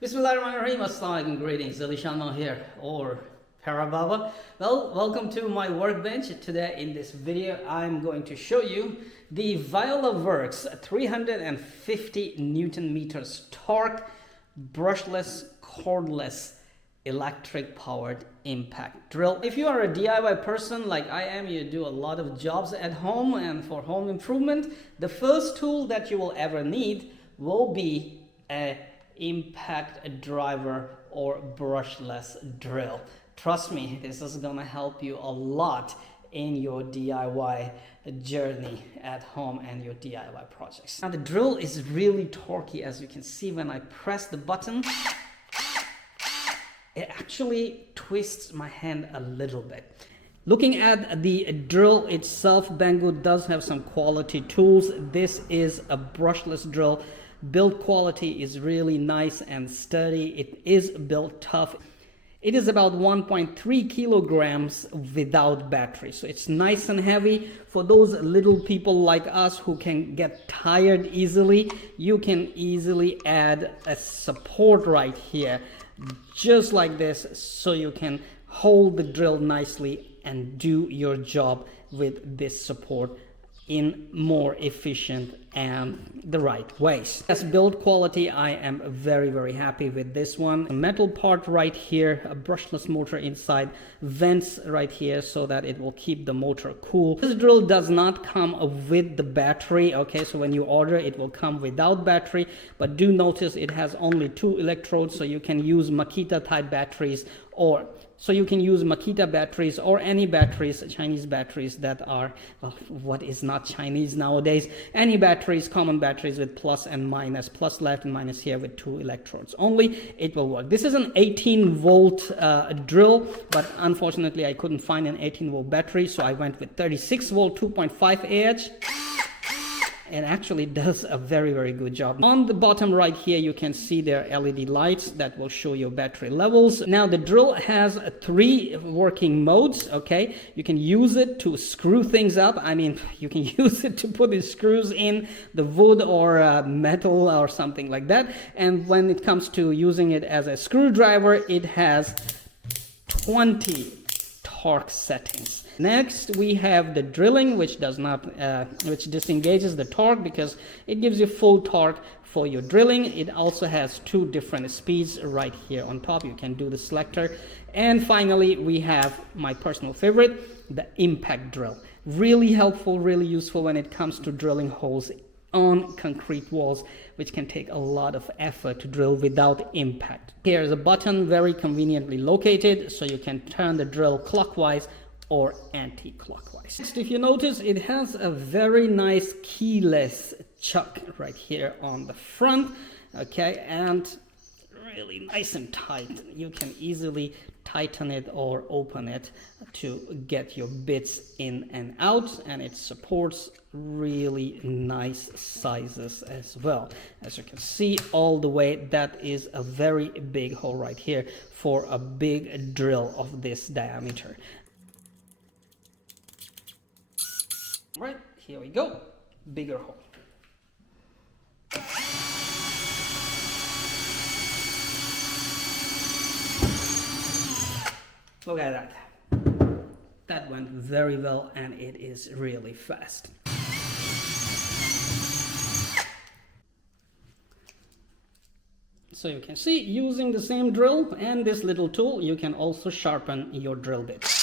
Bismillahirrahmanirrahim. Assalamualaikum, greetings. alishanmao here, or Parababa. Well, welcome to my workbench. Today in this video I'm going to show you the VioleWorks 350 Newton meters torque brushless cordless electric powered impact drill. If you are a DIY person like I am, you do a lot of jobs at home and for home improvement, the first tool that you will ever need will be a impact driver or brushless drill. Trust me, this is gonna help you a lot in your DIY journey at home and your DIY projects. Now the drill is really torquey, as you can see when I press the button. It actually twists my hand a little bit. Looking at the drill itself, Banggood does have some quality tools. This is a brushless drill. Build quality is really nice and sturdy. It is built tough. It is about 1.3 kilograms without battery, so it's nice and heavy. For those little people like us who can get tired easily, you can easily add a support right here, just like this, so you can hold the drill nicely and do your job with this support in more efficient and the right ways. As build quality, I am very happy with this one. A metal part right here, a brushless motor inside, vents right here so that it will keep the motor cool. This drill does not come with the battery, okay, so when you order it will come without battery, but do notice it has only 2 electrodes, so you can use Makita type batteries or any batteries, Chinese batteries that are, well, what is not Chinese nowadays? Any batteries, common batteries with plus and minus, plus left and minus here with 2 electrodes only, it will work. This is an 18 volt drill, but unfortunately I couldn't find an 18 volt battery, so I went with 36 volt 2.5 Ah. It actually does a very good job. On the bottom right here you can see there are LED lights that will show your battery levels. Now the drill has 3 working modes, okay? You can use it to screw things up. I mean, you can use it to put the screws in the wood or metal or something like that. And when it comes to using it as a screwdriver, it has 20 torque settings. Next we have the drilling, which disengages the torque because it gives you full torque for your drilling. It also has 2 different speeds right here on top. You can do the selector. And finally we have my personal favorite, the impact drill. Really helpful, really useful when it comes to drilling holes on concrete walls, which can take a lot of effort to drill without impact. Here is a button very conveniently located, so you can turn the drill clockwise or anti-clockwise. Next, if you notice, it has a very nice keyless chuck right here on the front, okay, and really nice and tight. You can easily tighten it or open it to get your bits in and out, and it supports really nice sizes as well. As you can see all the way, that is a very big hole right here for a big drill of this diameter. Right, here we go, bigger hole. Look at that. That went very well, and it is really fast. So you can see, using the same drill and this little tool, you can also sharpen your drill bits.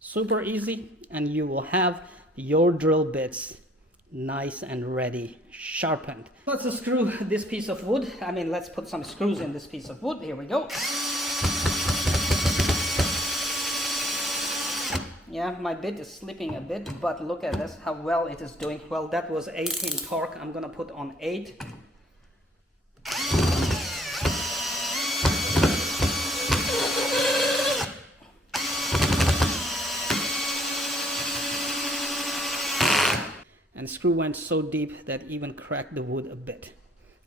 Super easy, and you will have your drill bits nice and ready, sharpened. Let's screw this piece of wood. I mean, let's put some screws in this piece of wood. Here we go. Yeah, my bit is slipping a bit, but look at this, how well it is doing. Well, that was 18 torque. I'm gonna put on 8. And the screw went so deep that even cracked the wood a bit.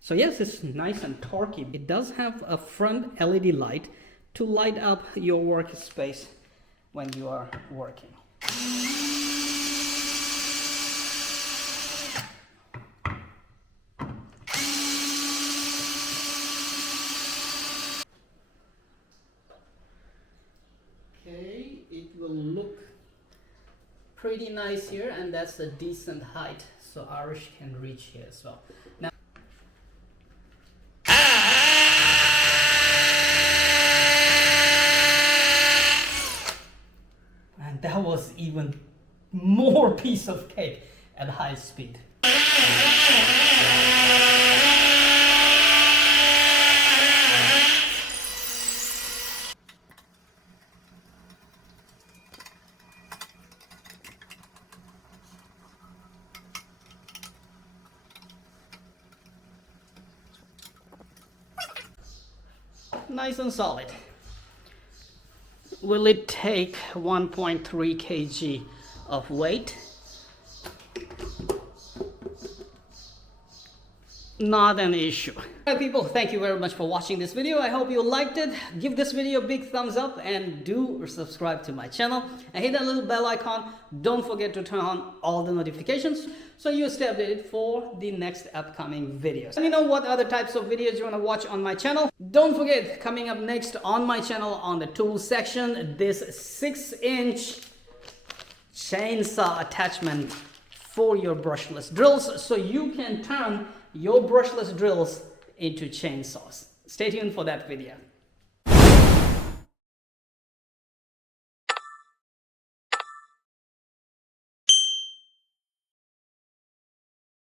So yes, it's nice and torquey. It does have a front LED light to light up your workspace when you are working. pretty nice here, and that's a decent height, so Irish can reach here as well. Now, and that was even more piece of cake at high speed. Nice and solid. Will it take 1.3 kg of weight? Not an issue. Alright people, thank you very much for watching this video. I hope you liked it. Give this video a big thumbs up and do subscribe to my channel and hit that little bell icon. Don't forget to turn on all the notifications so you stay updated for the next upcoming videos. Let me know what other types of videos you want to watch on my channel. Don't forget, coming up next on my channel on the tools section, this 6-inch chainsaw attachment for your brushless drills, so you can turn your brushless drills into chainsaws. Stay tuned for that video.